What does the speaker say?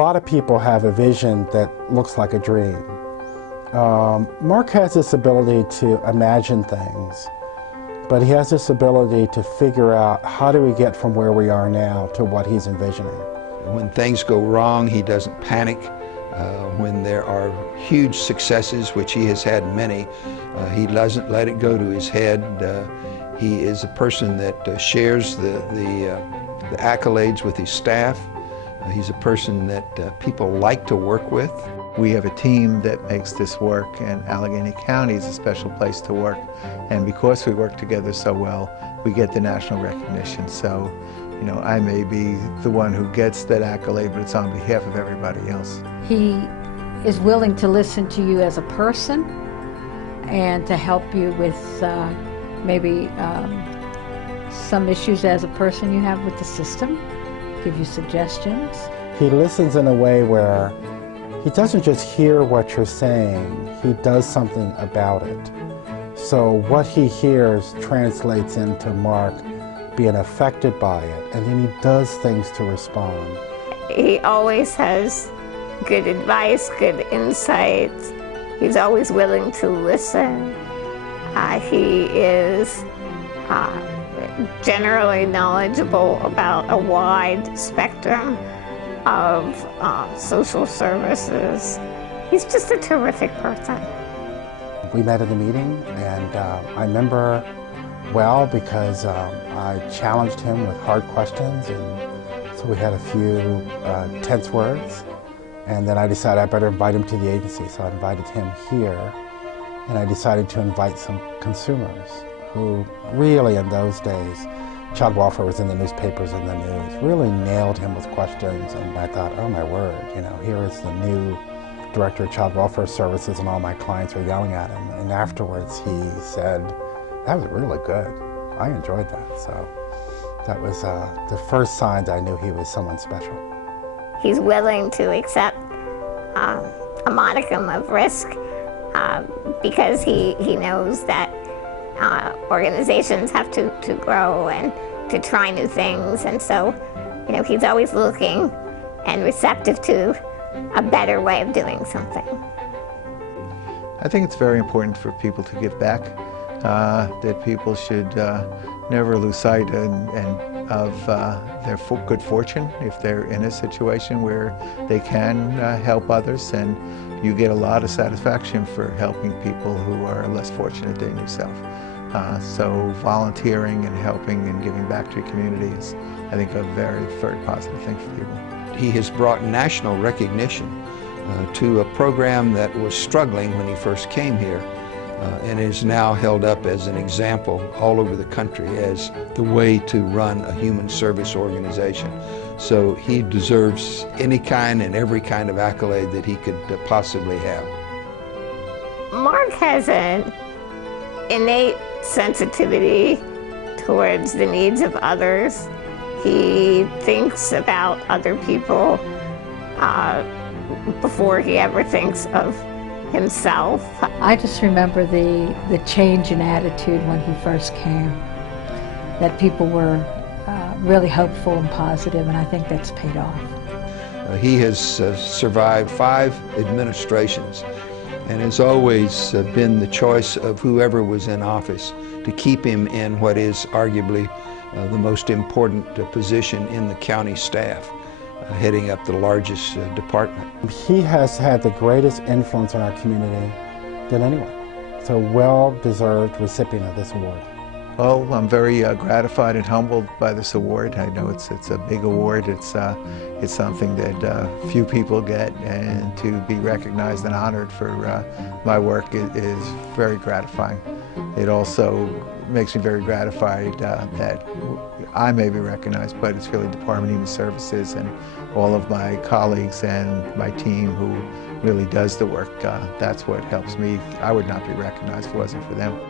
lot of people have a vision that looks like a dream. Marc has this ability to imagine things, but he has this ability to figure out how do we get from where we are now to what he's envisioning. When things go wrong, he doesn't panic. When there are huge successes, which he has had many, he doesn't let it go to his head. He is a person that shares the accolades with his staff. He's a person that people like to work with. We have a team that makes this work, and Allegheny County is a special place to work. And because we work together so well, we get the national recognition. So, you know, I may be the one who gets that accolade, but it's on behalf of everybody else. He is willing to listen to you as a person and to help you with maybe some issues as a person you have with the system, give you suggestions. He listens in a way where he doesn't just hear what you're saying, he does something about it. So what he hears translates into Marc being affected by it, and then he does things to respond. He always has good advice, good insights. He's always willing to listen. He is generally knowledgeable about a wide spectrum of social services. He's just a terrific person. We met at the meeting, and I remember well because I challenged him with hard questions, and so we had a few tense words, and then I decided I better invite him to the agency, so I invited him here, and I decided to invite some consumers who really in those days, child welfare was in the newspapers and the news, really nailed him with questions, and I thought, oh my word, you know, here is the new Director of Child Welfare Services, and all my clients are yelling at him. And afterwards he said, that was really good. I enjoyed that. So that was the first signs I knew he was someone special. He's willing to accept a modicum of risk because he knows that organizations have to grow and to try new things, and so, you know, he's always looking and receptive to a better way of doing something. I think it's very important for people to give back, that people should never lose sight of their good fortune if they're in a situation where they can help others, and you get a lot of satisfaction for helping people who are less fortunate than yourself. So volunteering and helping and giving back to your community is, I think, a very, very positive thing for people. He has brought national recognition to a program that was struggling when he first came here, and is now held up as an example all over the country as the way to run a human service organization. So he deserves any kind and every kind of accolade that he could possibly have. Marc has an innate sensitivity towards the needs of others. He thinks about other people before he ever thinks of himself. I just remember the change in attitude when he first came, that people were really hopeful and positive, and I think that's paid off. He has survived 5 administrations, and has always been the choice of whoever was in office to keep him in what is arguably the most important position in the county staff, heading up the largest department. He has had the greatest influence on our community than anyone. So well-deserved recipient of this award. Well, I'm very gratified and humbled by this award. I know it's a big award. It's something that few people get, and to be recognized and honored for my work is very gratifying. It also makes me very gratified that I may be recognized, but it's really Department of Human Services and all of my colleagues and my team who really does the work. That's what helps me. I would not be recognized if it wasn't for them.